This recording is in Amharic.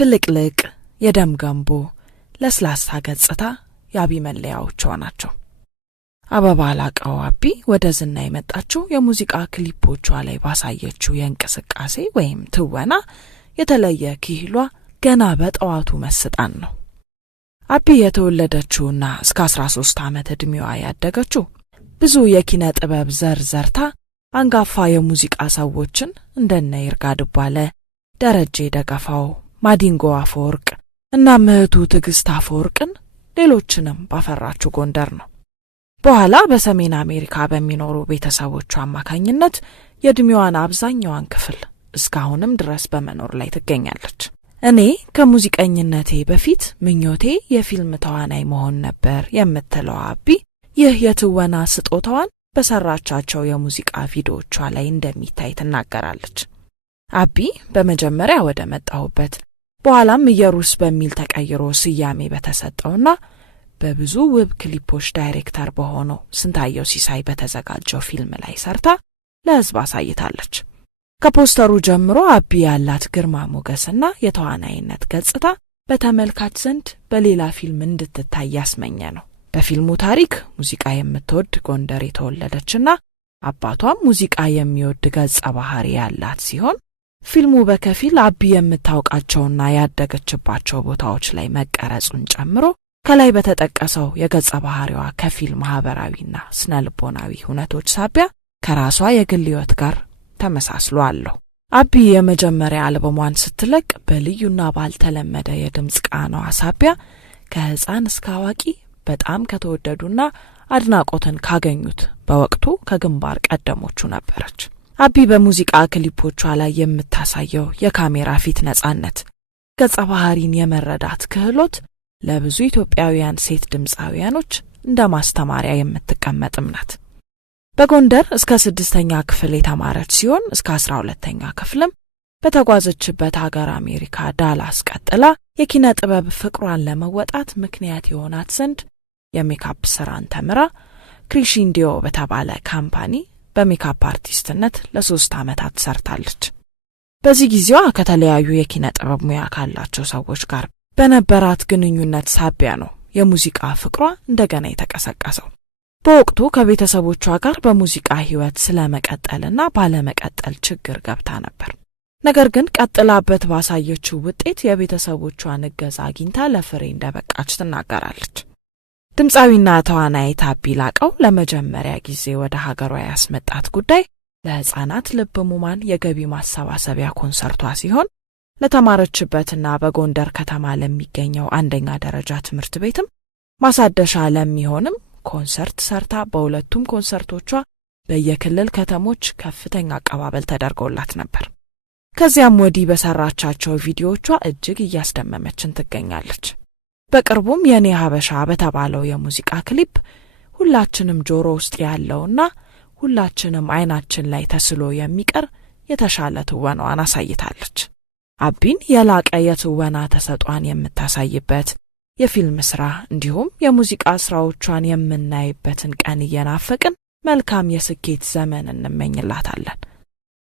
ፍልቅልቅ የደም ገንቦ ለስላሳ ገጽታ ያቢ መለያዎቿ ናቸው። አበባ ላቀው አቢ ወደ ዝና የመጣችው የሙዚቃ ክሊፖቿ ላይ ባሳየችው የእንቅስቃሴ ወይም ትወና የተለየ ክህሏ ገና በጠዋቱ መስጣን ነው። አቢ የተወለደችውና እስከ 13 ዓመት ዕድሜዋ ያደገችው ብዙ የኪነ ጥበብ ዘርታ አንጋፋ የሙዚቃ ሰዎችን እንደነ ይርጋ ድባለ፣ ደረጀ ደገፋው፣ ማዲንጎ አፈወርቅ እና ምህቱ ትግስት አፈወርቅን ሌሎችንም ባፈራችው ጎንደር ነው። በኋላ በሰሜን አሜሪካ በሚኖሩ ቤተሰቦቿ አማካኝነት የዕድሜዋን አብዛኛዋን ክፍል እስካሁንም ድረስ በመኖር ላይ ትገኛለች። እኔ ከሙዚቀኝነቴ በፊት ምኞቴ የፊልም ተዋናይ መሆን ነበር የምትለው አቢ ይህ የትወና ስጦታዋን በሰራቻቸው የሙዚቃ ቪዲዮቿ ላይ እንደሚታይ ትናገራለች። አቢ በመጀመሪያ ወደ መጣሁበት በኋላም ኢየሩስ በሚል ተቀይሮ ስያሜ በተሰጠውና በብዙ ውብ ክሊፖች ዳይሬክተር በሆነው ስንታየው ሲሳይ በተዘጋጀው ፊልም ላይ ሰርታ ለሕዝብ አሳይታለች። ከፖስተሩ ጀምሮ አቢ ያላት ግርማ ሞገስና የተዋናይነት ገጽታ በተመልካች ዘንድ በሌላ ፊልም እንድትታይ ያስመኘ ነው። በፊልሙ ታሪክ ሙዚቃ የምትወድ ጎንደር የተወለደችና አባቷም ሙዚቃ የሚወድ ገጸ ባህሪ ያላት ሲሆን ፊልሙ በከፊል አቢ የምታውቃቸውና ያደገችባቸው ቦታዎች ላይ መቀረጹን ጨምሮ ከላይ በተጠቀሰው የገጸ ባህሪዋ ከፊል ማህበራዊና ስነልቦናዊ ሁነቶች ሳቢያ ከራሷ የግል ሕይወት ጋር ተመሳስሎ አለው። አቢ የመጀመሪያ አልበሟን ስትለቅ በልዩና ባልተለመደ የድምጽ ቃናዋ ሳቢያ ከህፃን እስከ አዋቂ በጣም ከተወደዱና አድናቆትን ካገኙት በወቅቱ ከግንባር ቀደሞቹ ነበረች። አቢ በሙዚቃ ክሊፖቿ ላይ የምታሳየው የካሜራ ፊት ነጻነት፣ ገጸ ባህሪን የመረዳት ክህሎት ለብዙ ኢትዮጵያውያን ሴት ድምፃውያኖች እንደ ማስተማሪያ የምትቀመጥም ናት። በጎንደር እስከ 6ኛ ክፍል የተማረች ሲሆን እስከ 12ኛ ክፍልም በተጓዘችበት ሀገር አሜሪካ ዳላስ ቀጥላ የኪነ ጥበብ ፍቅሯን ለመወጣት ምክንያት የሆናት ዘንድ የሜካፕ ስራን ተምራ ክሪሽንዲዮ በተባለ ካምፓኒ በሜካፕ አርቲስትነት ለ3 ዓመታት ሰርታለች። በዚህ ጊዜዋ ከተለያዩ የኪነ ጥበብ ሙያ ካላቸው ሰዎች ጋር በነበራት ግንኙነት ሳቢያ ነው የሙዚቃ ፍቅሯ እንደገና የተቀሰቀሰው። በወቅቱ ከቤተሰቦቿ ጋር በሙዚቃ ህይወት ስለመቀጠልና ባለመቀጠል ችግር ገብታ ነበር። ነገር ግን ቀጥላበት ባሳየችው ውጤት የቤተሰቦቿን እገዛ አግኝታ ለፍሬ እንደበቃች ትናገራለች። ድምፃዊና ተዋናይት አቢ ላቀው ለመጀመሪያ ጊዜ ወደ ሀገሯ ያስመጣት ጉዳይ ለህፃናት ልብ ሙማን የገቢ ማሰባሰቢያ ኮንሰርቷ ሲሆን ለተማረችበትና በጎንደር ከተማ ለሚገኘው አንደኛ ደረጃ ትምህርት ቤትም ማሳደሻ ለሚሆንም ኮንሰርት ሰርታ በሁለቱም ኮንሰርቶቿ በየክልል ከተሞች ከፍተኛ አቀባበል ተደርጎላት ነበር። ከዚያም ወዲህ በሰራቻቸው ቪዲዮዎቿ እጅግ እያስደመመችን ትገኛለች። በቅርቡም የኔ ሀበሻ በተባለው የሙዚቃ ክሊፕ ሁላችንም ጆሮ ውስጥ ያለውና ሁላችንም አይናችን ላይ ተስሎ የሚቀር የተሻለ ትወናዋን አሳይታለች። አቢን የላቀ የትወና ተሰጧን የምታሳይበት የፊልም ስራ እንዲሁም የሙዚቃ ስራዎቿን የምናይበትን ቀን እየናፈቅን መልካም የስኬት ዘመን እንመኝላታለን።